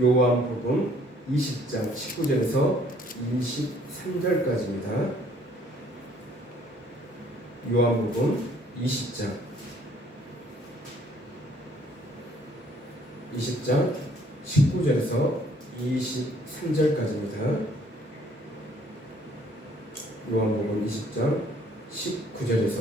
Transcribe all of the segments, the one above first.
요한복음 20장 19절에서 23절까지입니다. 요한복음 20장 19절에서 23절까지입니다. 요한복음 20장 19절에서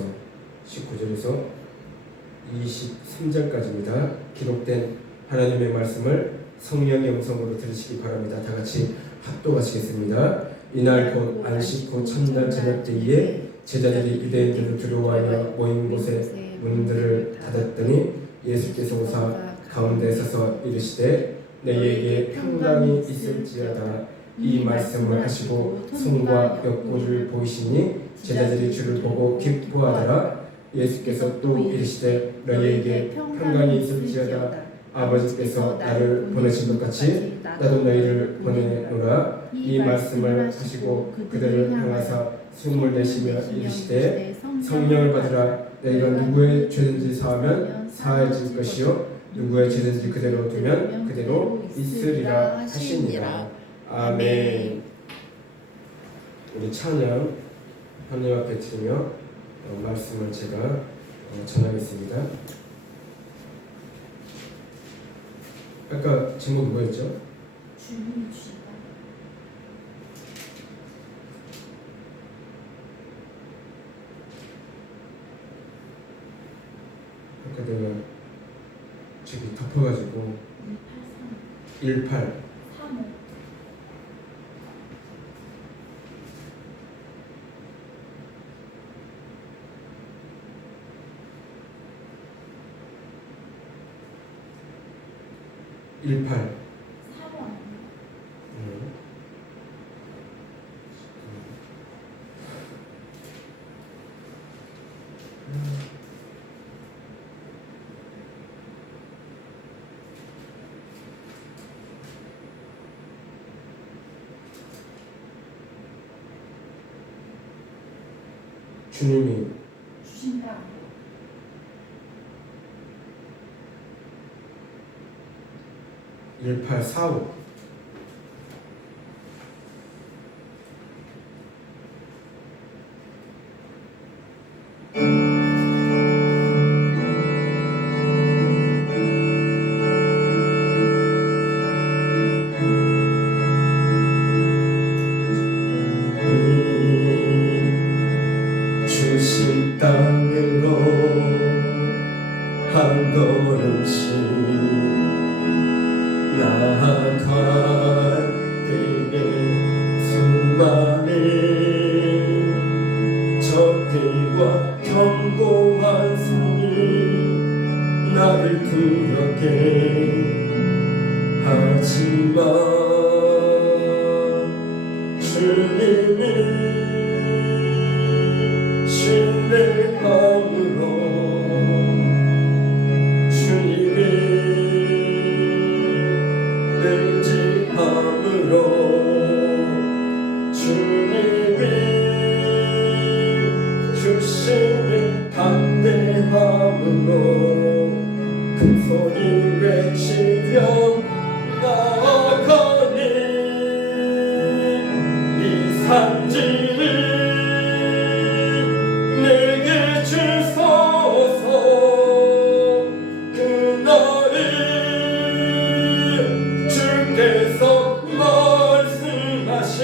23절까지입니다. 기록된 하나님의 말씀을 성령의 음성으로 들으시기 바랍니다. 다 같이 합독하시겠습니다. 이날 곧 안식 후 첫날 저녁 때에 제자들이 유대인들을 두려워하여 모인 곳에 문들을 닫았더니 예수께서 오사 가운데 서서 이르시되 너희에게 평강이 있을지어다. 이 말씀을 하시고 손과 옆구리를 보이시니 제자들이 주를 보고 기뻐하더라. 예수께서 또 이르시되 너희에게 평강이 있을지어다. 아버지께서 나를 보내신 것 같이 나도 너희를 보내노라. 이 말씀을 하시고 그들을 향하사 숨을 내쉬며 이르시되 성령을 받으라. 너희가 누구의 죄든지 사하면 사해질 것이요 누구의 죄든지 그대로 두면 그대로 있으리라 하시니라. 아멘. 우리 찬양 하나님 앞에 드리며 말씀을 제가 전하겠습니다. 아까 제목이 뭐였죠? 주님이 주신다. 아까 내가 저기 덮어가지고 18 18 주님이 주신다. 1845 주신 땅으로 한 걸음씩 나아갈 때에 수많은 적들과 견고한 성이 나를 두렵게 하지만 주님이 신뢰함으로 주님이 의지함으로 주님이 주시는 담대함으로 큰 소리 외치며 나아가니 이 산지를 내게 주소서. 그날을 주께서 말씀하신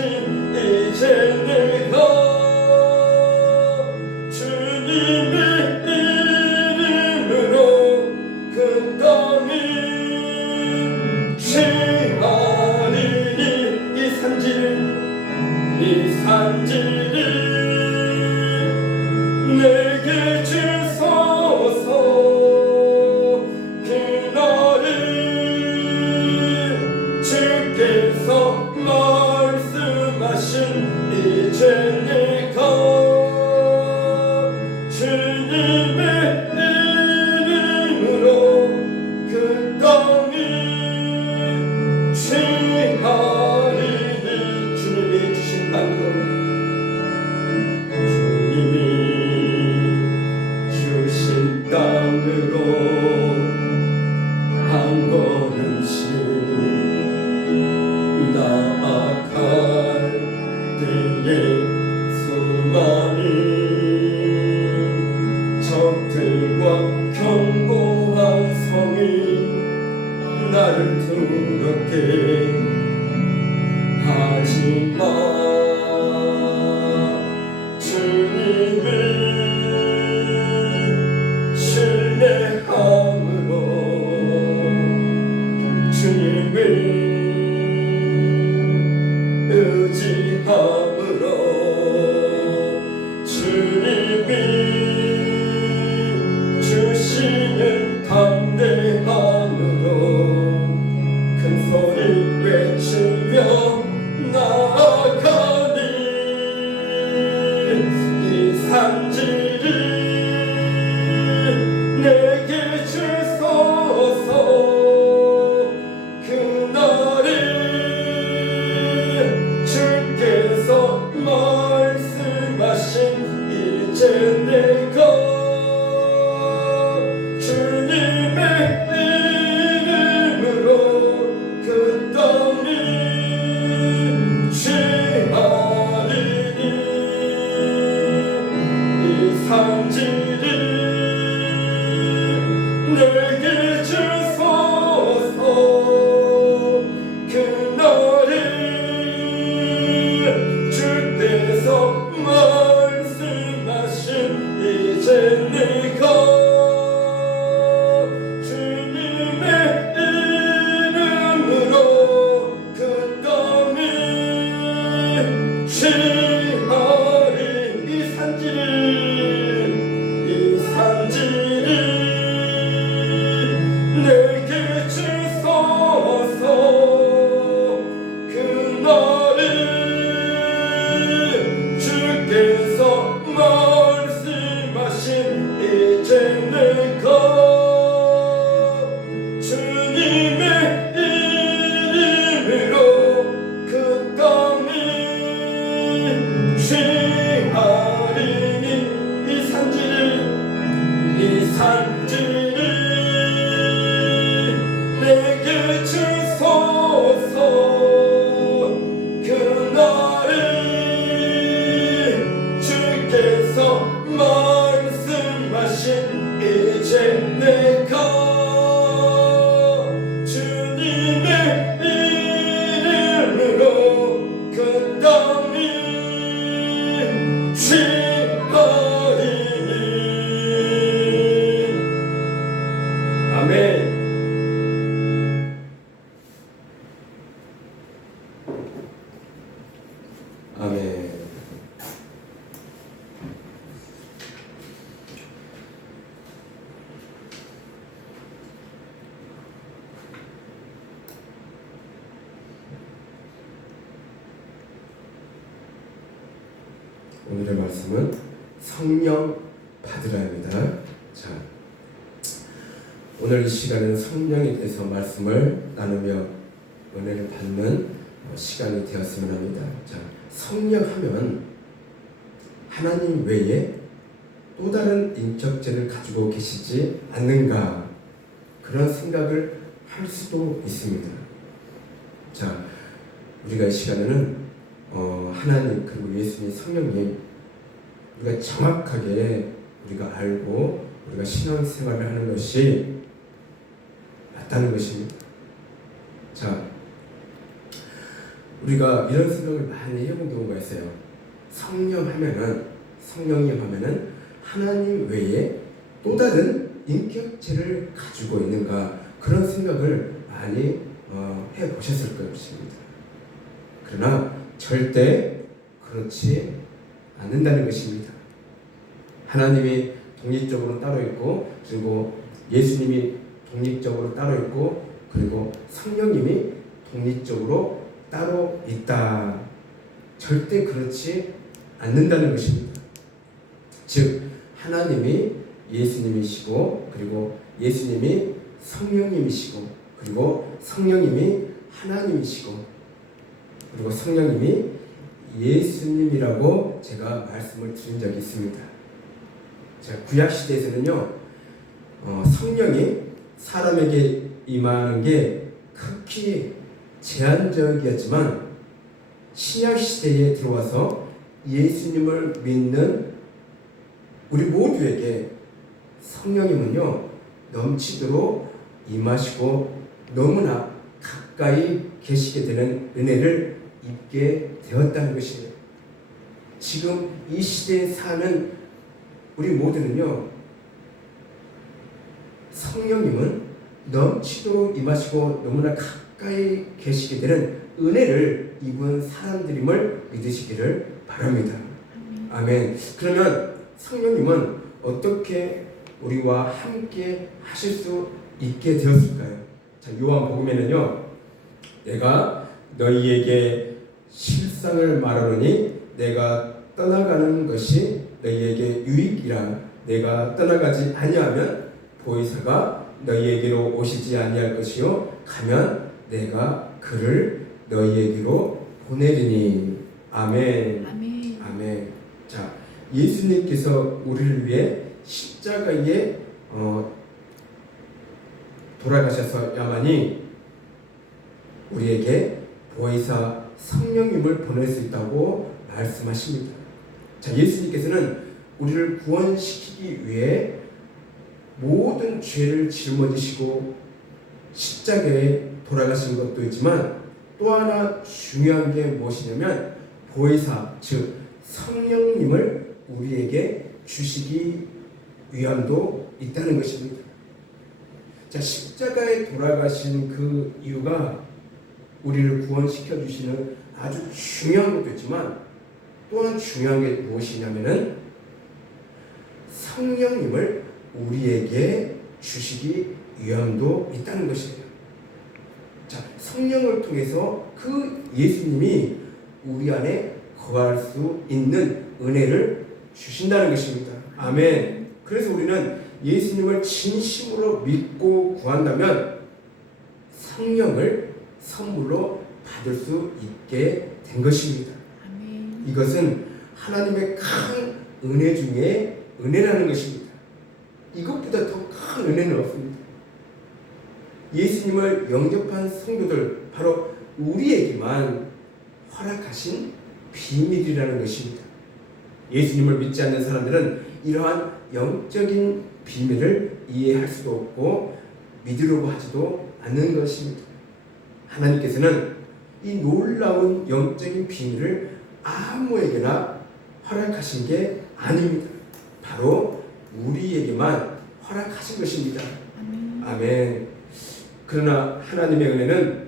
이제 내가 하지마 주님을 신뢰함으로 주님을 의지함으로 주님이 주시는 담대함으로 큰 소리 외치며 나아가니 이 산지를 내게 주소서 그날을 주께서 말씀하신 이제 내가 주님의 이름으로 그 땅을 취하리니 이 산지를 내게 주소서 그날을 주께서 말씀하신 이제 내가 주님의 이름으로 그 땅을 취하리 이 산지를 내게 주소서 그날을 주께서 말씀하신 이제 내가 주님의 이름으로 그 땅을 취하리니 이 산지를 내게 주소서 그날을 주께서 말씀하신 이제 내가 주님의 이름으로 그 땅을 취하리니 아멘. 아멘. 오늘의 말씀은 성령 받으라입니다. 자, 오늘 이 시간은 성령에 대해서 말씀을 나누며 은혜를 받는 시간이 되었으면 합니다. 자, 성령 하면 하나님 외에 또 다른 인격체를 가지고 계시지 않는가, 그런 생각을 할 수도 있습니다. 자, 우리가 이 시간에는 하나님 그리고 예수님 성령님 우리가 정확하게 우리가 알고 우리가 신앙생활을 하는 것이 맞다는 것입니다. 자, 우리가 이런 생각을 많이 해본 경우가 있어요. 성령님 하면은 하나님 외에 또 다른 인격체를 가지고 있는가, 그런 생각을 많이 해보셨을 것입니다. 그러나 절대 그렇지 않는다는 것입니다. 하나님이 독립적으로 따로 있고, 그리고 예수님이 독립적으로 따로 있고, 그리고 성령님이 독립적으로 따로 있다. 절대 그렇지 않는다는 것입니다. 즉 하나님이 예수님이시고, 그리고 예수님이 성령님이시고, 그리고 성령님이 하나님이시고, 그리고 성령님이 예수님이라고 제가 말씀을 드린 적이 있습니다. 자, 구약시대에서는요, 성령이 사람에게 임하는 게 극히 제한적이었지만, 신약시대에 들어와서 예수님을 믿는 우리 모두에게 성령님은요, 넘치도록 임하시고 너무나 가까이 계시게 되는 은혜를 입게 되었다는 것이에요. 지금 이 시대에 사는 우리 모두는요, 성령님은 넘치도록 임하시고 너무나 가까이 계시게 되는 은혜를 입은 사람들임을 믿으시기를 바랍니다. 아멘. 그러면 성령님은 어떻게 우리와 함께 하실 수 있게 되었을까요? 자, 요한복음에는요, 내가 너희에게 실상을 말하노니 내가 떠나가는 것이 너희에게 유익이라. 내가 떠나가지 아니하면 보혜사가 너희에게로 오시지 아니할 것이요 가면 내가 그를 너희에게로 보내리니. 아멘. 아멘. 아멘. 자, 예수님께서 우리를 위해 십자가에 돌아가셔서야만이 우리에게 보혜사 성령님을 보낼 수 있다고 말씀하십니다. 자, 예수님께서는 우리를 구원시키기 위해 모든 죄를 짊어지시고 십자가에 돌아가신 것도 있지만 또 하나 중요한 게 무엇이냐면 보혜사, 즉 성령님을 우리에게 주시기 위함도 있다는 것입니다. 자, 십자가에 돌아가신 그 이유가 우리를 구원시켜 주시는 아주 중요한 것도 있지만 또한 중요한 게 무엇이냐면은 성령님을 우리에게 주시기 위함도 있다는 것이에요. 자, 성령을 통해서 그 예수님이 우리 안에 거할 수 있는 은혜를 주신다는 것입니다. 아멘. 그래서 우리는 예수님을 진심으로 믿고 구한다면 성령을 선물로 받을 수 있게 된 것입니다. 아멘. 이것은 하나님의 큰 은혜 중에 은혜라는 것입니다. 이것보다 더 큰 은혜는 없습니다. 예수님을 영접한 성도들, 바로 우리에게만 허락하신 비밀이라는 것입니다. 예수님을 믿지 않는 사람들은 이러한 영적인 비밀을 이해할 수도 없고 믿으려고 하지도 않는 것입니다. 하나님께서는 이 놀라운 영적인 비밀을 아무에게나 허락하신 게 아닙니다. 바로 우리에게만 허락하신 것입니다. 아멘. 그러나 하나님의 은혜는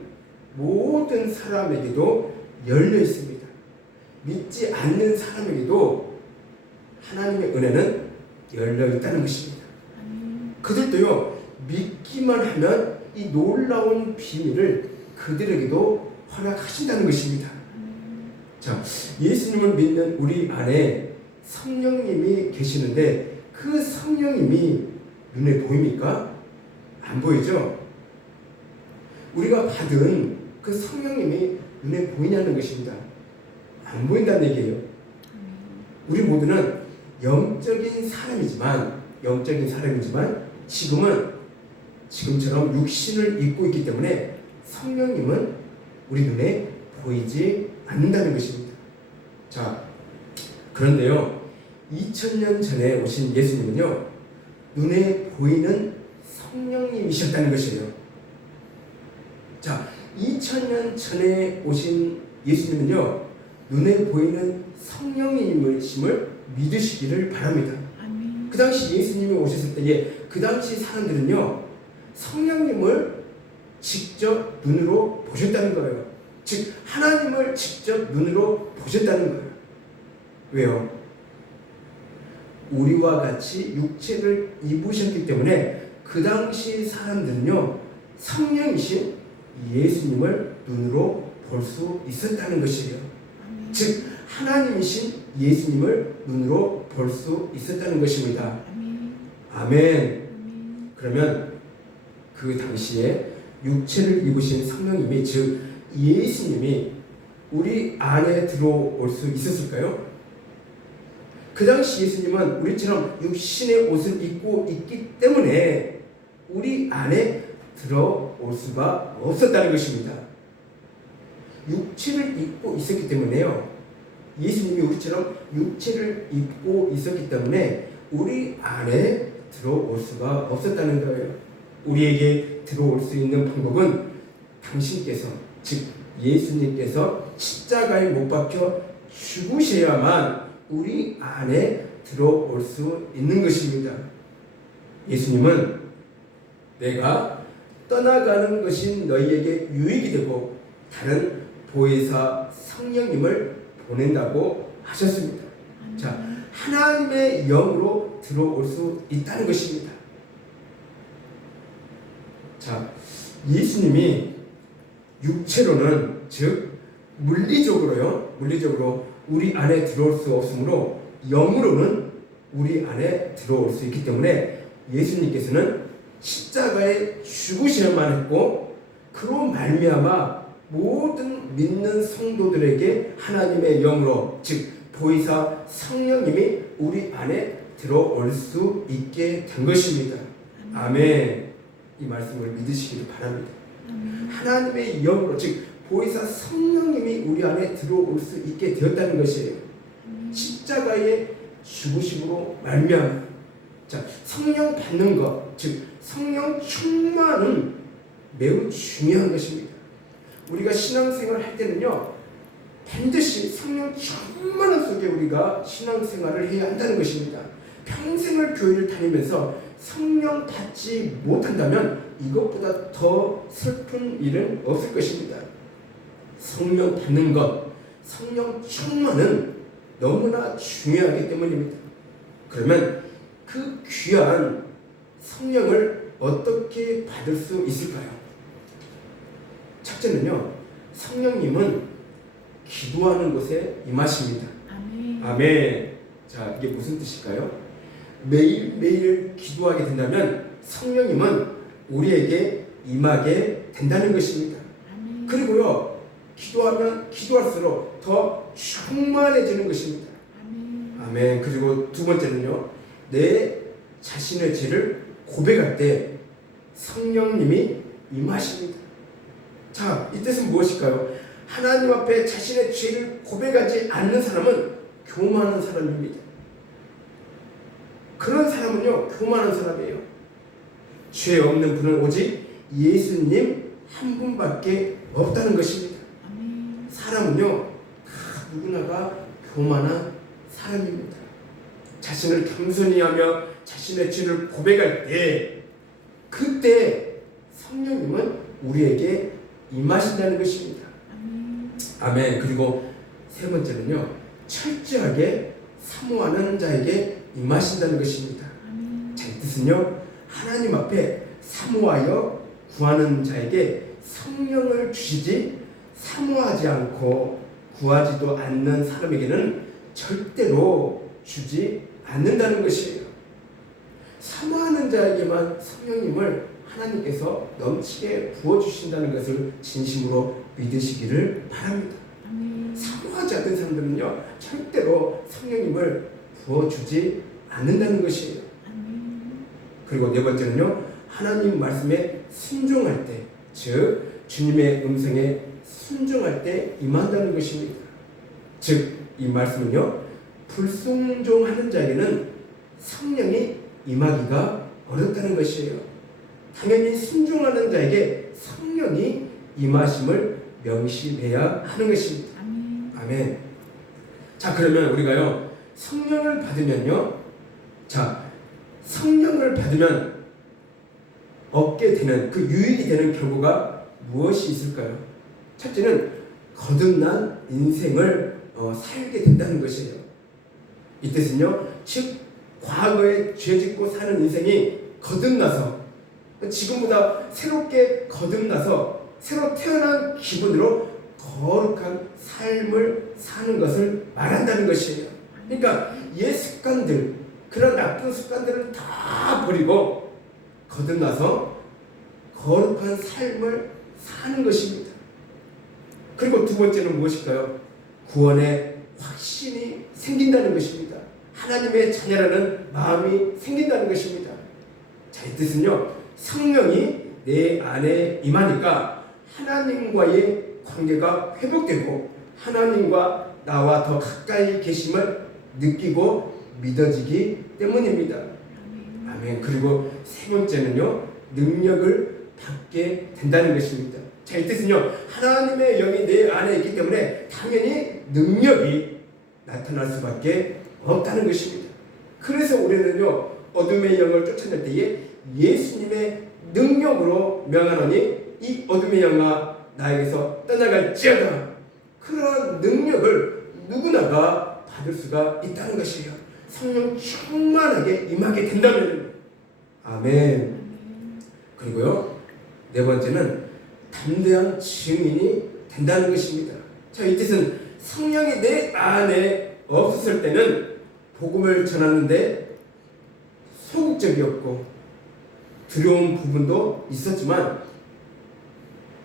모든 사람에게도 열려 있습니다. 믿지 않는 사람에게도 하나님의 은혜는 열려 있다는 것입니다. 그들도요, 믿기만 하면 이 놀라운 비밀을 그들에게도 허락하신다는 것입니다. 자, 예수님을 믿는 우리 안에 성령님이 계시는데 그 성령님이 눈에 보입니까? 안 보이죠? 우리가 받은 그 성령님이 눈에 보이냐는 것입니다. 안 보인다는 얘기예요. 우리 모두는 영적인 사람이지만 지금처럼 육신을 입고 있기 때문에 성령님은 우리 눈에 보이지 않는다는 것입니다. 자, 그런데요, 2000년 전에 오신 예수님은요, 눈에 보이는 성령님이셨다는 것이에요. 자, 2000년 전에 오신 예수님은요, 눈에 보이는 성령님이심을 믿으시기를 바랍니다. 그 당시 예수님이 오셨을 때에 그 당시 사람들은요, 성령님을 직접 눈으로 보셨다는 거예요. 즉 하나님을 직접 눈으로 보셨다는 거예요. 왜요? 우리와 같이 육체를 입으셨기 때문에 그 당시 사람들은요, 성령이신 예수님을 눈으로 볼 수 있었다는 것이에요. 즉 하나님이신 예수님을 눈으로 볼 수 있었다는 것입니다. 아멘. 그러면 그 당시에 육체를 입으신 성령님이, 즉 예수님이 우리 안에 들어올 수 있었을까요? 그 당시 예수님은 우리처럼 육신의 옷을 입고 있기 때문에 우리 안에 들어올 수가 없었다는 것입니다. 육체를 입고 있었기 때문에요. 예수님이 우리처럼 육체를 입고 있었기 때문에 우리 안에 들어올 수가 없었다는 거예요. 우리에게 들어올 수 있는 방법은 당신께서 즉 예수님께서 십자가에 못 박혀 죽으셔야만 우리 안에 들어올 수 있는 것입니다. 예수님은 내가 떠나가는 것이 너희에게 유익이 되고 다른 보혜사 성령님을 보낸다고 하셨습니다. 자, 하나님의 영으로 들어올 수 있다는 것입니다. 자, 예수님이 육체로는 즉 물리적으로 우리 안에 들어올 수 없으므로 영으로는 우리 안에 들어올 수 있기 때문에 예수님께서는 십자가에 죽으셔야만 했고 그로 말미암아 모든 믿는 성도들에게 하나님의 영으로 즉 보혜사 성령님이 우리 안에 들어올 수 있게 된 것입니다. 아멘. 이 말씀을 믿으시기를 바랍니다. 하나님의 영으로 즉 보혜사 성령님이 우리 안에 들어올 수 있게 되었다는 것이에요. 십자가의 죽으심으로 말미암아 자, 성령 받는 것, 즉 성령 충만은 매우 중요한 것입니다. 우리가 신앙생활을 할 때는요 반드시 성령 충만한 속에 우리가 신앙생활을 해야 한다는 것입니다. 평생을 교회를 다니면서 성령 받지 못한다면 이것보다 더 슬픈 일은 없을 것입니다. 성령 받는 것, 성령 충만은 너무나 중요하기 때문입니다. 그러면 그 귀한 성령을 어떻게 받을 수 있을까요? 첫째는요, 성령님은 기도하는 곳에 임하십니다. 아멘. 아멘. 자, 이게 무슨 뜻일까요? 매일매일 기도하게 된다면 성령님은 우리에게 임하게 된다는 것입니다. 아멘. 그리고요, 기도하면 기도할수록 더 충만해지는 것입니다. 아멘. 아멘. 그리고 두 번째는요, 내 자신의 죄를 고백할 때 성령님이 임하십니다. 자, 이 뜻은 무엇일까요? 하나님 앞에 자신의 죄를 고백하지 않는 사람은 교만한 사람입니다. 그런 사람은요, 교만한 사람이에요. 죄 없는 분은 오직 예수님 한 분밖에 없다는 것입니다. 아멘. 사람은요, 다 누구나가 교만한 사람입니다. 자신을 겸손히 하며 자신의 죄를 고백할 때 그때 성령님은 우리에게 임하신다는 것입니다. 아멘. 아멘. 그리고 세 번째는요, 철저하게 사모하는 자에게 임하신다는 것입니다. 아멘. 자, 이 뜻은요, 하나님 앞에 사모하여 구하는 자에게 성령을 주시지 사모하지 않고 구하지도 않는 사람에게는 절대로 주지 않는다는 것이에요. 사모하는 자에게만 성령님을 하나님께서 넘치게 부어주신다는 것을 진심으로 믿으시기를 바랍니다. 아멘. 사모하지 않는 사람들은요, 절대로 성령님을 부어주지 않는다는 것이에요. 아멘. 그리고 네 번째는요, 하나님 말씀에 순종할 때, 즉 주님의 음성에 순종할 때 임한다는 것입니다. 즉 이 말씀은요, 불순종하는 자에게는 성령이 임하기가 어렵다는 것이에요. 당연히 순종하는 자에게 성령이 임하심을 명심해야 하는 것입니다. 아멘. 아멘. 자, 그러면 우리가요, 성령을 받으면요, 자, 성령을 받으면 얻게 되는 그 유익이 되는 결과가 무엇이 있을까요? 첫째는 거듭난 인생을 살게 된다는 것이에요. 이 뜻은요, 즉 과거에 죄짓고 사는 인생이 거듭나서 지금보다 새롭게 거듭나서 새로 태어난 기분으로 거룩한 삶을 사는 것을 말한다는 것이에요. 그러니까 옛 습관들, 그런 나쁜 습관들을 다 버리고 거듭나서 거룩한 삶을 사는 것입니다. 그리고 두 번째는 무엇일까요? 구원의 확신이 생긴다는 것입니다. 하나님의 자녀라는 마음이 생긴다는 것입니다. 자, 이 뜻은요, 성령이 내 안에 임하니까 하나님과의 관계가 회복되고 하나님과 나와 더 가까이 계심을 느끼고 믿어지기 때문입니다. 아멘. 그리고 세 번째는요, 능력을 받게 된다는 것입니다. 자, 이 뜻은요, 하나님의 영이 내 안에 있기 때문에 당연히 능력이 나타날 수밖에 없다는 것입니다. 그래서 우리는요, 어둠의 영을 쫓아낼 때에 예수님의 능력으로 명하노니 이 어둠의 영아 나에게서 떠나갈지어다. 그런 능력을 누구나가 받을 수가 있다는 것이에요. 성령 충만하게 임하게 된다면. 아멘. 그리고요, 네 번째는 담대한 증인이 된다는 것입니다. 자, 이 뜻은 성령이 내 안에 없었을 때는 복음을 전하는데 소극적이었고 두려운 부분도 있었지만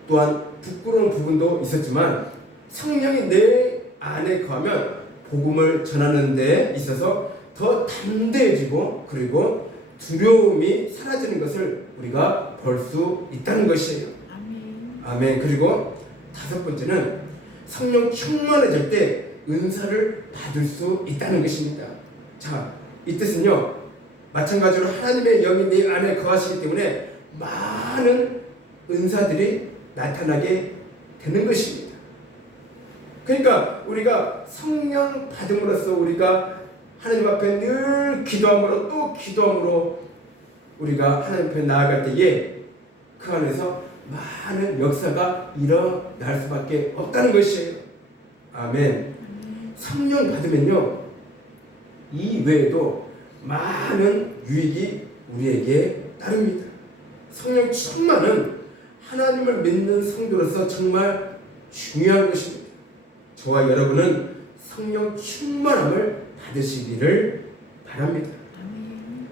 또한 부끄러운 부분도 있었지만 성령이 내 안에 거하면 복음을 전하는 데 있어서 더 담대해지고 그리고 두려움이 사라지는 것을 우리가 볼 수 있다는 것이에요. 아멘. 아멘. 그리고 다섯 번째는 성령 충만해질 때 은사를 받을 수 있다는 것입니다. 자, 이 뜻은요, 마찬가지로 하나님의 영이 내 안에 거하시기 때문에 많은 은사들이 나타나게 되는 것입니다. 그러니까 우리가 성령 받음으로써 우리가 하나님 앞에 늘 기도함으로 또 기도함으로 우리가 하나님 앞에 나아갈 때에 그 안에서 많은 역사가 일어날 수밖에 없다는 것이에요. 아멘. 성령 받으면요, 이 외에도 많은 유익이 우리에게 따릅니다. 성령 충만은 하나님을 믿는 성도로서 정말 중요한 것입니다. 저와 여러분은 성령 충만함을 받으시기를 바랍니다. 아멘.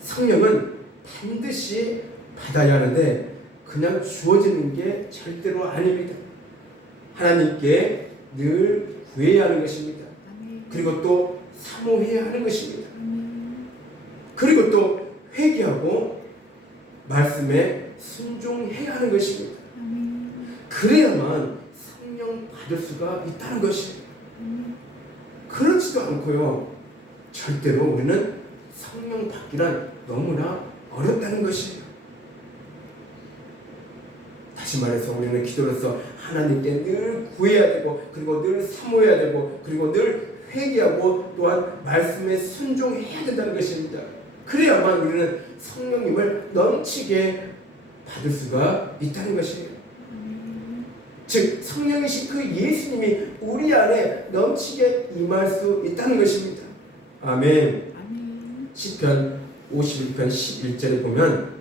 성령은 반드시 받아야 하는데 그냥 주어지는 게 절대로 아닙니다. 하나님께 늘 구해야 하는 것입니다. 아멘. 그리고 또 사모해야 하는 것입니다. 아멘. 그리고 또 회개하고 말씀에 순종해야 하는 것입니다. 아멘. 그래야만 성령 받을 수가 있다는 것입니다. 아멘. 그렇지도 않고요, 절대로 우리는 성령 받기란 너무나 어렵다는 것이에요. 다시 말해서 우리는 기도로서 하나님께 늘 구해야 되고 그리고 늘 사모해야 되고 그리고 늘 회개하고 또한 말씀에 순종해야 된다는 것입니다. 그래야만 우리는 성령님을 넘치게 받을 수가 있다는 것이에요. 즉 성령이신 그 예수님이 우리 안에 넘치게 임할 수 있다는 것입니다. 아멘. 아멘. 시편 51편 11절에 보면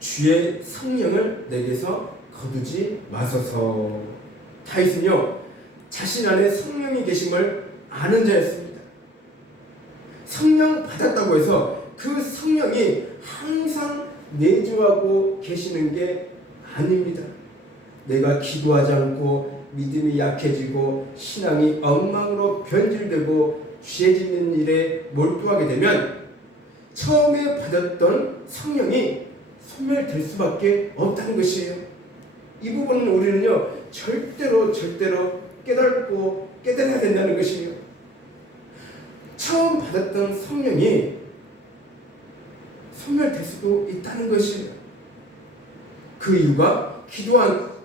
주의 성령을 내게서 거두지 마소서. 다윗은요, 자신 안에 성령이 계심을 아는 자였습니다. 성령 받았다고 해서 그 성령이 항상 내주하고 계시는 게 아닙니다. 내가 기도하지 않고 믿음이 약해지고 신앙이 엉망으로 변질되고 죄 짓는 일에 몰두하게 되면 처음에 받았던 성령이 소멸될 수밖에 없다는 것이에요. 이 부분은 우리는요, 절대로 깨닫고 깨달아야 된다는 것이에요. 처음 받았던 성령이 소멸될 수도 있다는 것이에요. 그 이유가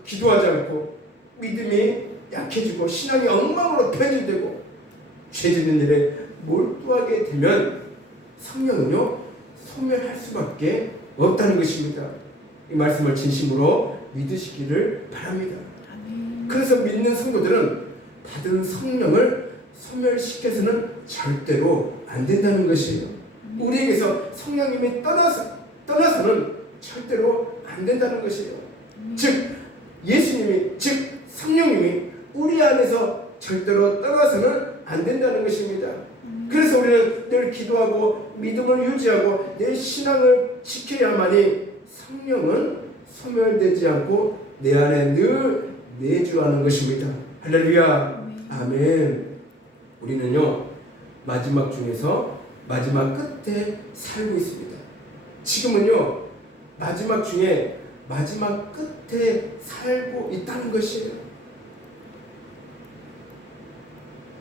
기도하지 않고 믿음이 약해지고 신앙이 엉망으로 변질되고 죄 짓는 일에 몰두하게 되면 성령은요, 소멸할 수밖에 없다는 것입니다. 이 말씀을 진심으로 믿으시기를 바랍니다. 아멘. 그래서 믿는 성도들은 받은 성령을 소멸시켜서는 절대로 안 된다는 것이에요. 우리에게서 성령님이 떠나서는 절대로 안 된다는 것이에요. 즉 예수님이, 즉 성령님이 우리 안에서 절대로 떠나서는 안 된다는 것입니다. 그래서 우리는 늘 기도하고 믿음을 유지하고 내 신앙을 지켜야만이 성령은 소멸되지 않고 내 안에 늘 내주하는 것입니다. 할렐루야. 아멘. 우리는요, 마지막 중에서 마지막 끝에 살고 있습니다. 지금은요, 마지막 중에 마지막 끝에 살고 있다는 것이에요.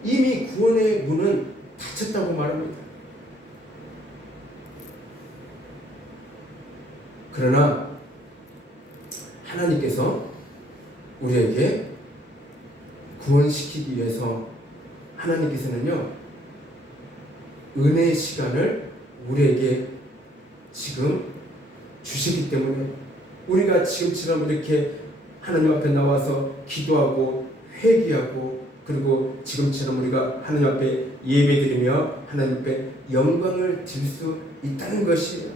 이미 구원의 문은 닫혔다고 말합니다. 그러나 하나님께서 우리에게 구원시키기 위해서 하나님께서는요, 은혜의 시간을 우리에게 지금 주시기 때문에 우리가 지금처럼 이렇게 하나님 앞에 나와서 기도하고 회개하고 그리고 지금처럼 우리가 하나님 앞에 예배드리며 하나님 앞에 영광을 드릴 수 있다는 것이에요.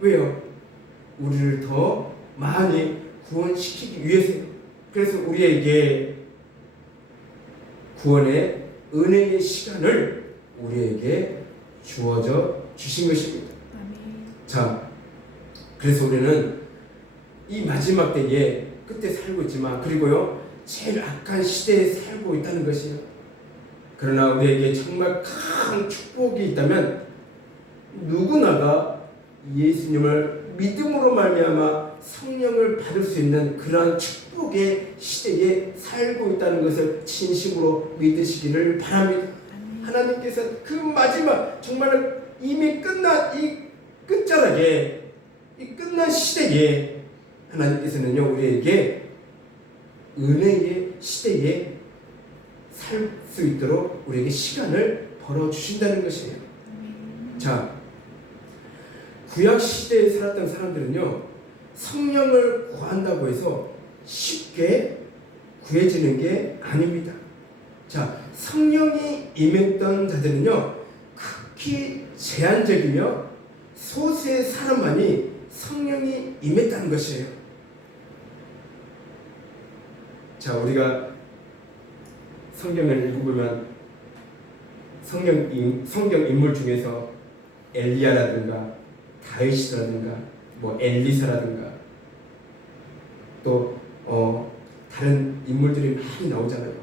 왜요? 우리를 더 많이 구원시키기 위해서. 그래서 우리에게 구원의 은혜의 시간을 우리에게 주어져 주신 것입니다. 아멘. 자, 그래서 우리는 이 마지막 때에 그때 살고 있지만 그리고요 제일 악한 시대에 살고 있다는 것이에요. 그러나 우리에게 정말 큰 축복이 있다면 누구나가 예수님을 믿음으로 말미암아 성령을 받을 수 있는 그러한 축복의 시대에 살고 있다는 것을 진심으로 믿으시기를 바랍니다. 아멘. 하나님께서 그 마지막 정말 이미 끝난 이 끝자락에 이 끝난 시대에 하나님께서는요 우리에게 은혜의 시대에 살 수 있도록 우리에게 시간을 벌어 주신다는 것이에요. 아멘. 자, 구약 시대에 살았던 사람들은요 성령을 구한다고 해서 쉽게 구해지는 게 아닙니다. 자, 성령이 임했던 자들은요 극히 제한적이며 소수의 사람만이 성령이 임했다는 것이에요. 자, 우리가 성경을 읽어보면 성경 인물 중에서 엘리야라든가 다윗이라든가 뭐 엘리사라든가 또 다른 인물들이 많이 나오잖아요.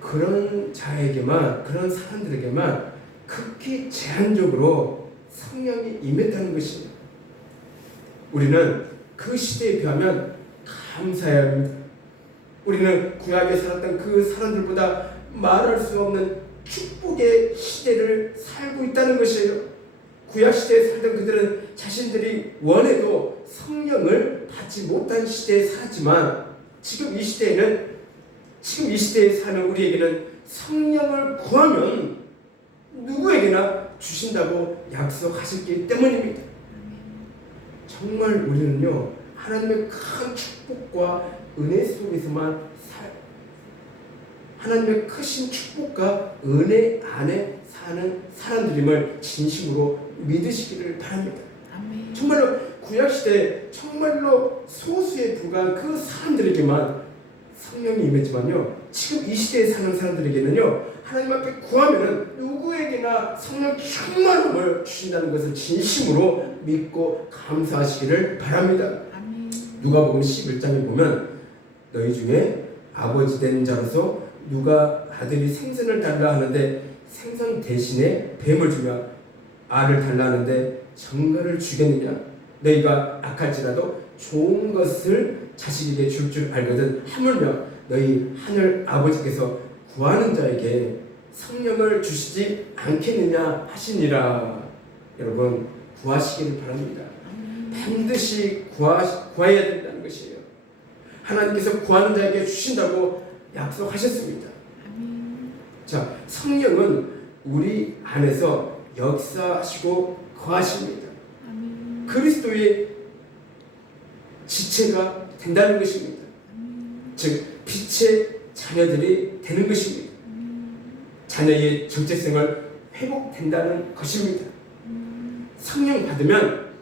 그런 자에게만 그런 사람들에게만 극히 제한적으로 성령이 임했다는 것입니다. 우리는 그 시대에 비하면 감사해야 합니다. 우리는 구약에 살았던 그 사람들보다 말할 수 없는 축복의 시대를 살고 있다는 것이에요. 구약 시대에 살던 그들은 자신들이 원해도 성령을 받지 못한 시대에 살았지만 지금 이 시대에 사는 우리에게는 성령을 구하면 누구에게나 주신다고 약속하셨기 때문입니다. 정말 우리는요 하나님의 큰 축복과 은혜 속에서만 하나님의 크신 축복과 은혜 안에 사는 사람들임을 진심으로 믿으시기를 바랍니다. 아멘. 정말로 구약시대 정말로 소수에 불과한 그 사람들에게만 성령이 임했지만요 지금 이 시대에 사는 사람들에게는요 하나님 앞에 구하면은 누구에게나 성령 충만함을 주신다는 것을 진심으로 믿고 감사하시기를 바랍니다. 아멘. 누가복음 11장에 보면 너희 중에 아버지 된 자로서 누가 아들이 생선을 달라 하는데 생선 대신에 뱀을 주며 알을 달라 하는데 정갈을 주겠느냐? 너희가 악할지라도 좋은 것을 자식에게 줄 줄 알거든 하물며 너희 하늘 아버지께서 구하는 자에게 성령을 주시지 않겠느냐 하시니라. 여러분 구하시기를 바랍니다. 반드시 구해야 된다는 것이에요. 하나님께서 구하는 자에게 주신다고 약속하셨습니다. 자, 성령은 우리 안에서 역사하시고 거하십니다. 그리스도의 지체가 된다는 것입니다. 즉 빛의 자녀들이 되는 것입니다. 자녀의 정체성을 회복된다는 것입니다. 성령 받으면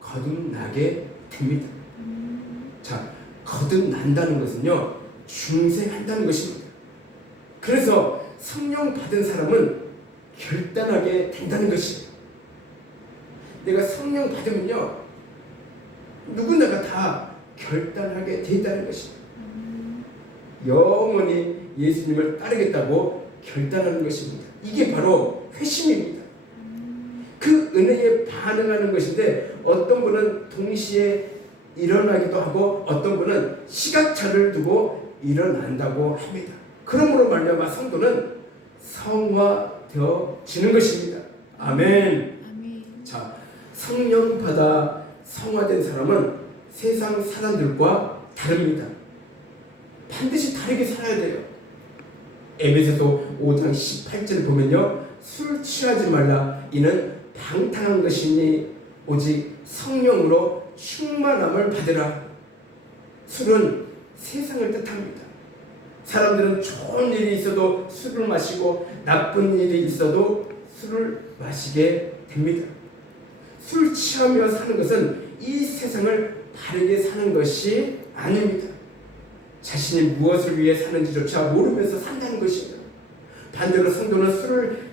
거듭나게 됩니다. 자, 거듭난다는 것은요 중생한다는 것입니다. 그래서 성령 받은 사람은 결단하게 된다는 것이에요. 내가 성령 받으면요 누구나가 다 결단하게 돼 있다는 것입니다. 영원히 예수님을 따르겠다고 결단하는 것입니다. 이게 바로 회심입니다. 그 은혜에 반응하는 것인데 어떤 분은 동시에 일어나기도 하고 어떤 분은 시각차를 두고 일어난다고 합니다. 그러므로 말미암아 성도는 성화되어지는 것입니다. 아멘. 아멘. 자, 성령 받아 성화된 사람은 세상 사람들과 다릅니다. 반드시 다르게 살아야 돼요. 에베소서 5장 18절을 보면요, 술 취하지 말라. 이는 방탕한 것이니 오직 성령으로 충만함을 받으라. 술은 세상을 뜻합니다. 사람들은 좋은 일이 있어도 술을 마시고 나쁜 일이 있어도 술을 마시게 됩니다. 술 취하며 사는 것은 이 세상을 바르게 사는 것이 아닙니다. 자신이 무엇을 위해 사는지조차 모르면서 산다는 것입니다. 반대로 성도는 술을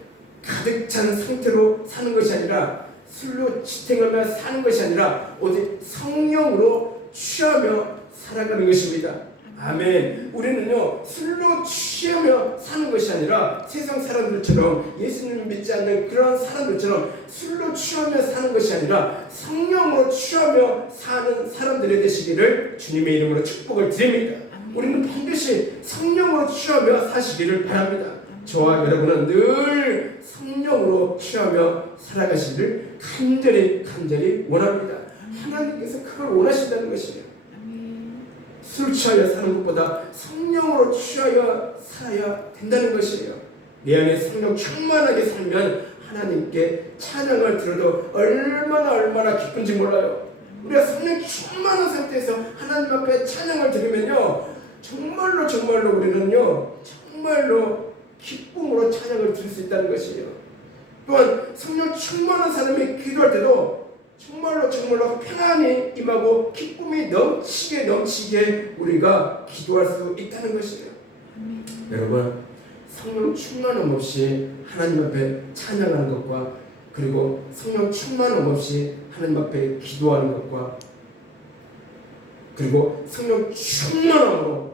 가득 찬 상태로 사는 것이 아니라, 술로 지탱하며 사는 것이 아니라 오직 성령으로 취하며 살아가는 것입니다. 아멘. 우리는요, 술로 취하며 사는 것이 아니라 세상 사람들처럼, 예수님을 믿지 않는 그런 사람들처럼 술로 취하며 사는 것이 아니라 성령으로 취하며 사는 사람들이 되시기를 주님의 이름으로 축복을 드립니다. 우리는 반드시 성령으로 취하며 사시기를 바랍니다. 저와 여러분은 늘 성령으로 취하며 살아가시기를 간절히 원합니다. 하나님께서 그걸 원하신다는 것이에요. 술 취하여 사는 것보다 성령으로 취하여 살아야 된다는 것이에요. 내 안에 성령 충만하게 살면 하나님께 찬양을 들어도 얼마나 기쁜지 몰라요. 우리가 성령 충만한 상태에서 하나님 앞에 찬양을 들으면요, 정말로 우리는요, 정말로 기쁨으로 찬양을 드릴 수 있다는 것이에요. 또한 성령 충만한 사람이 기도할 때도 정말로 평안이 임하고 기쁨이 넘치게 우리가 기도할 수 있다는 것이에요. 여러분, 성령 충만함 없이 하나님 앞에 찬양하는 것과, 그리고 성령 충만함 없이 하나님 앞에 기도하는 것과, 그리고 성령 충만함으로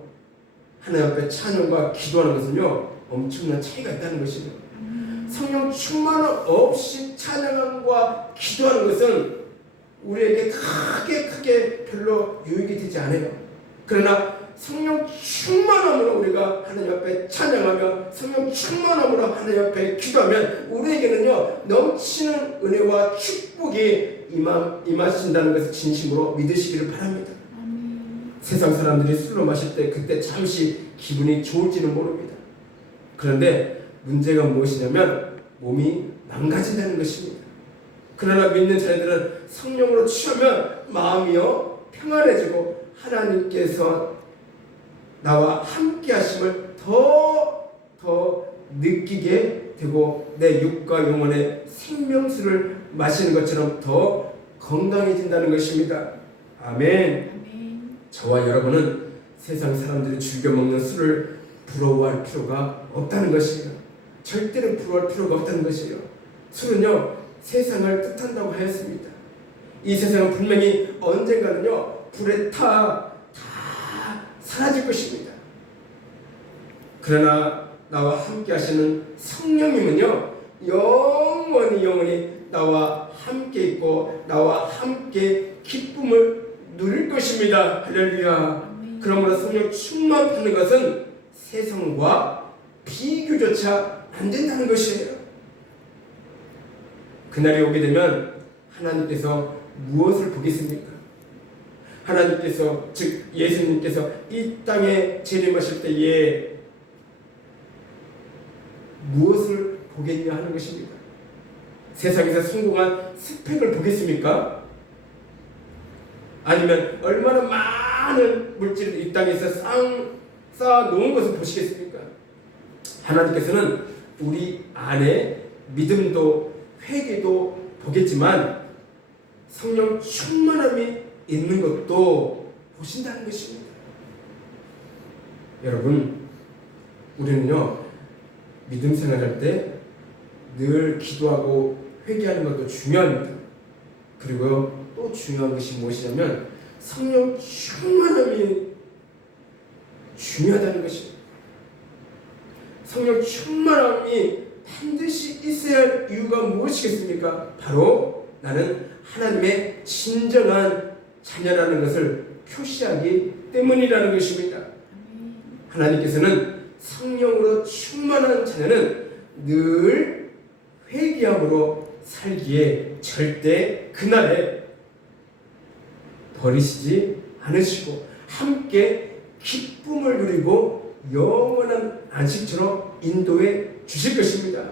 하나님 앞에 찬양과 기도하는 것은요, 엄청난 차이가 있다는 것이에요. 성령 충만함 없이 찬양함과 기도하는 것은 우리에게 크게 별로 유익이 되지 않아요. 그러나 성령 충만함으로 우리가 하나님 앞에 찬양하며 성령 충만함으로 하나님 앞에 기도하면 우리에게는요, 넘치는 은혜와 축복이 임하신다는 것을 진심으로 믿으시기를 바랍니다. 세상 사람들이 술로 마실 때 그때 잠시 기분이 좋을지는 모릅니다. 그런데 문제가 무엇이냐면 몸이 망가진다는 것입니다. 그러나 믿는 자녀들은 성령으로 취하면 마음이요 평안해지고 하나님께서 나와 함께 하심을 더 느끼게 되고 내 육과 영혼의 생명수를 마시는 것처럼 더 건강해진다는 것입니다. 아멘. 저와 여러분은 세상 사람들이 즐겨 먹는 술을 부러워할 필요가 없다는 것이에요. 절대로 부러워할 필요가 없다는 것이에요. 술은요, 세상을 뜻한다고 하였습니다. 이 세상은 분명히 언젠가는요, 불에 다 사라질 것입니다. 그러나 나와 함께 하시는 성령님은요, 영원히 나와 함께 있고 나와 함께 기쁨을 누릴 것입니다. 할렐루야. 그러므로 성령 충만 받는 것은 세상과 비교조차 안 된다는 것이에요. 그날이 오게 되면 하나님께서 무엇을 보겠습니까? 하나님께서, 즉 예수님께서 이 땅에 재림하실 때에 무엇을 보겠냐 하는 것입니다. 세상에서 성공한 스펙을 보겠습니까? 아니면 얼마나 많은 물질을 이 땅에서 쌓아 놓은 것을 보시겠습니까? 하나님께서는 우리 안에 믿음도 회개도 보겠지만 성령 충만함이 있는 것도 보신다는 것입니다. 여러분, 우리는요, 믿음 생활할 때 늘 기도하고 회개하는 것도 중요합니다. 그리고 또 중요한 것이 무엇이냐면 성령 충만함이 중요하다는 것입니다. 성령 충만함이 반드시 있어야 할 이유가 무엇이겠습니까? 바로 나는 하나님의 진정한 자녀라는 것을 표시하기 때문이라는 것입니다. 하나님께서는 성령으로 충만한 자녀는 늘 회개함으로 살기에 절대 그날에 버리시지 않으시고 함께 기쁨을 누리고 영원한 안식처로 인도해 주실 것입니다.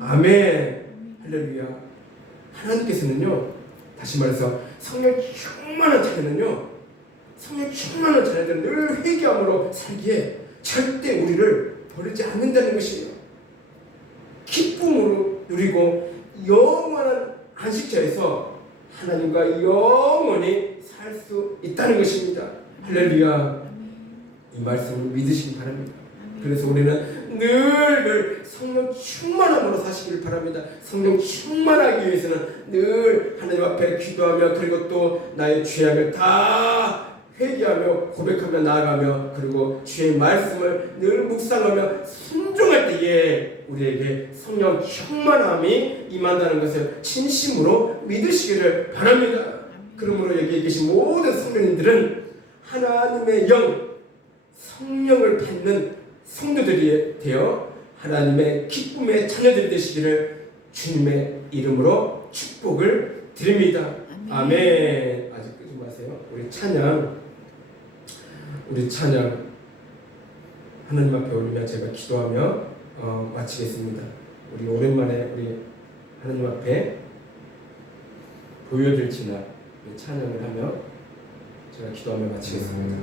아멘. 할렐루야. 하나님께서는요, 다시 말해서 성령 충만한 자녀는요, 성령 충만한 자녀들은 늘 회개함으로 살기에 절대 우리를 버리지 않는다는 것이에요. 기쁨으로 누리고 영원한 안식처에서 하나님과 영원히 살 수 있다는 것입니다. 할렐루야. 이 말씀을 믿으시기 바랍니다. 그래서 우리는 늘 성령 충만함으로 사시길 바랍니다. 성령 충만하기 위해서는 늘 하나님 앞에 기도하며, 그리고 또 나의 죄악을 다 회개하며 고백하며 나아가며, 그리고 주의 말씀을 늘 묵상하며 순종할 때에 우리에게 성령 충만함이 임한다는 것을 진심으로 믿으시기를 바랍니다. 그러므로 여기에 계신 모든 성도님들은 하나님의 영, 성령을 받는 성도들이 되어 하나님의 기쁨의 자녀들이 되시기를 주님의 이름으로 축복을 드립니다. 아멘. 아직 끄지 마세요. 우리 찬양 하나님 앞에 올리며 제가 기도하며 마치겠습니다. 우리 오랜만에 우리 하나님 앞에 보여드릴지나 찬양을 하며 제가 기도하며 마치겠습니다.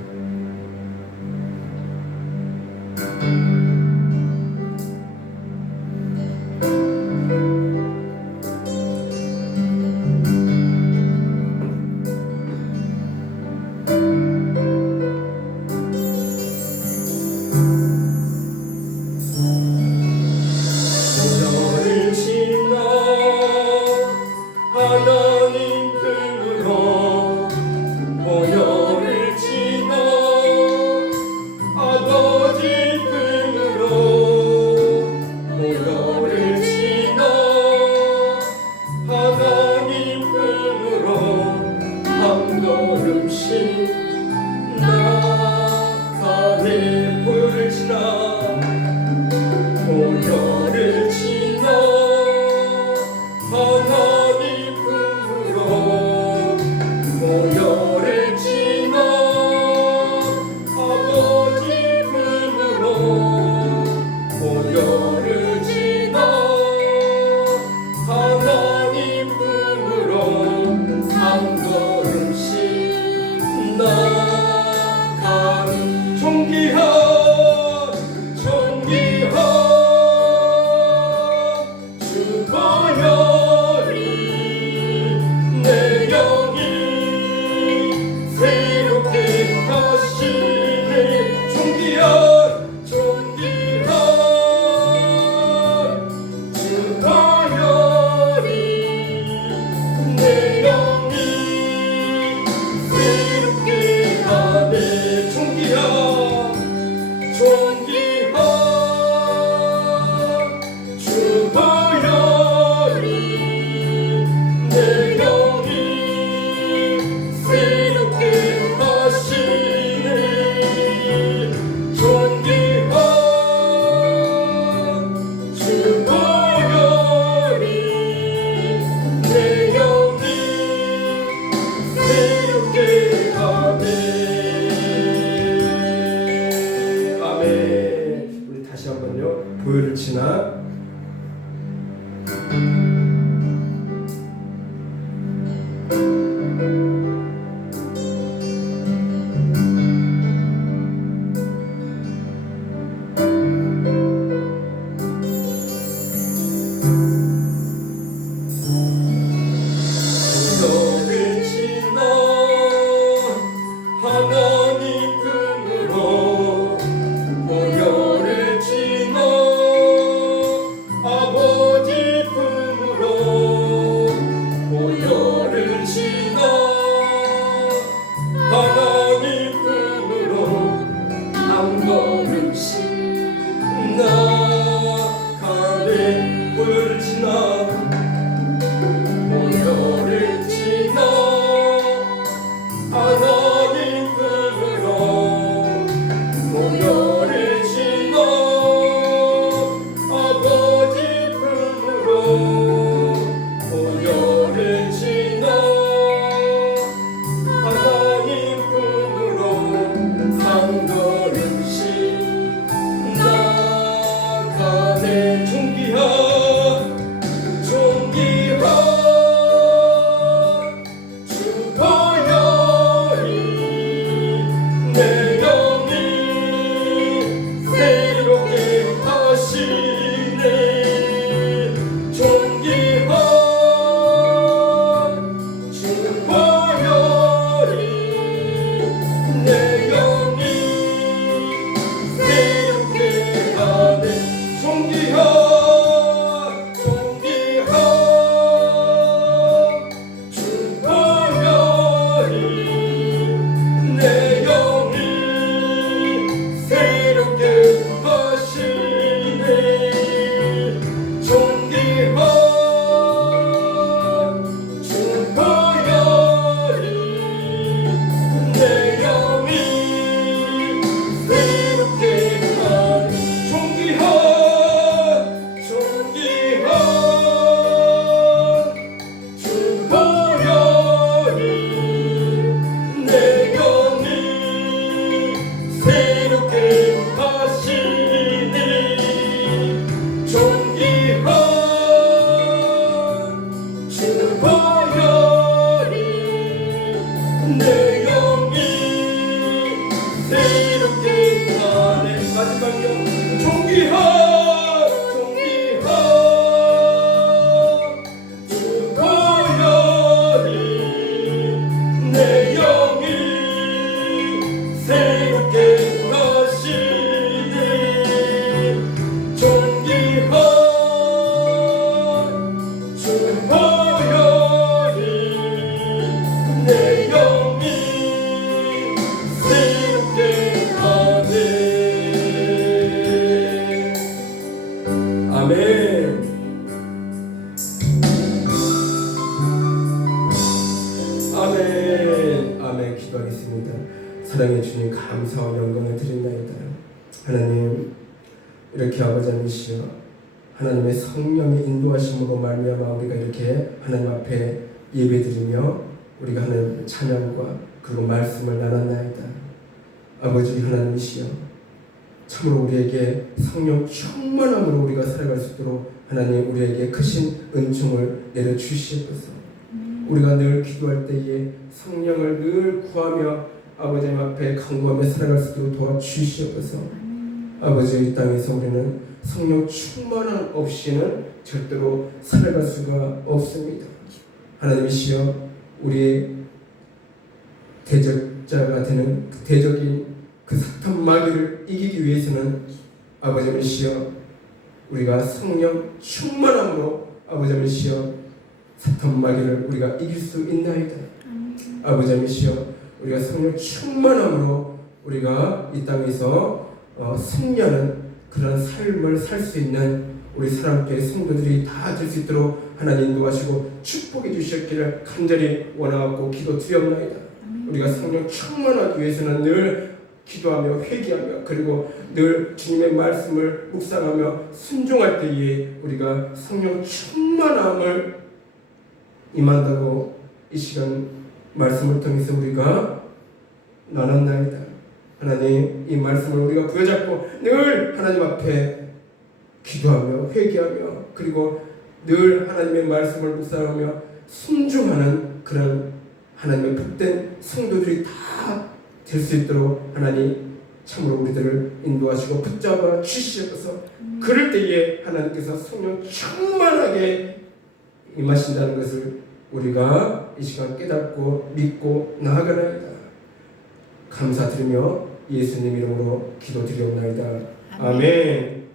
너를 지나 하나님 품으로, 보혈을 지나 아버지 품으로, 보혈을 지나 하나님 품으로 한 걸음씩 나가네. 보혈을 지나 보혈을 지나 하나님 품으로, 보혈을 지나 아버지 품으로, 보혈을 지나 하나님 품으로 한 걸음씩 나가는 존귀한 주 보혈이 내 영이 새롭게 하시네. 존귀한 주 보혈이 내 영이 새롭게 하네. 존귀한 주 보혈이 내 영이 새롭게 하시네. 존귀한 주 보혈이 내 영이 새롭게 하네. 아멘. 우리 다시 한번요, 보혈을 지나 보혈을 지나 하나님 품으로, 보혈을 지나 주 보혈이 내 영이 새롭게 하시네. 존귀한 주 보혈이 내 영이 새롭게 하네. 아멘. 아멘. 아멘. 기도하겠습니다. 사랑의 주님, 감사와 영광을 드립나이다. 하나님, 이렇게 아버지 하나님이시여, 하나님의 성령의 인도하심으로 말미암아 우리가 이렇게 하나님 앞에 예배드리며 우리가 하는 찬양과 그리고 말씀을 나눴나이다. 아버지 하나님이시여, 참으로 우리에게 성령 충만함으로 우리가 살아갈 수 있도록 하나님 우리에게 크신 은총을 내려주시옵소서. 우리가 늘 기도할 때에 성령을 늘 구하며 아버지 앞에 간구하며 살아갈 수 있도록 도와주시옵소서. 아버지, 이 땅에서 우리는 성령 충만함 없이는 절대로 살아갈 수가 없습니다. 하나님이시여, 우리의 대적자가 되는 그 대적인 그 사탄 마귀를 이기기 위해서는 아버지이시여, 우리가 성령 충만함으로 아버지이시여 사탄 마귀를 우리가 이길 수 있나이다. 아버지이시여, 우리가 성령 충만함으로 우리가 이 땅에서 승리하는 그런 삶을 살 수 있는 우리 사랑교회 성도들이 다 될 수 있도록 하나님 인도하시고 축복해 주셨기를 간절히 원하고 기도드렸나이다. 우리가 성령 충만하기 위해서는 늘 기도하며 회개하며 그리고 늘 주님의 말씀을 묵상하며 순종할 때에 우리가 성령 충만함을 임한다고 이 시간 말씀을 통해서 우리가 나눴나이다. 하나님, 이 말씀을 우리가 부여잡고 늘 하나님 앞에 기도하며 회개하며 그리고 늘 하나님의 말씀을 묵상하며 순종하는 그런 하나님의 복된 성도들이 다 될 수 있도록 하나님 참으로 우리들을 인도하시고 붙잡아 주시옵소서. 그럴 때에 하나님께서 성령 충만하게 임하신다는 것을 우리가 이 시간 깨닫고 믿고 나아가나이다. 감사드리며 예수님 이름으로 기도드리옵나이다. 아멘.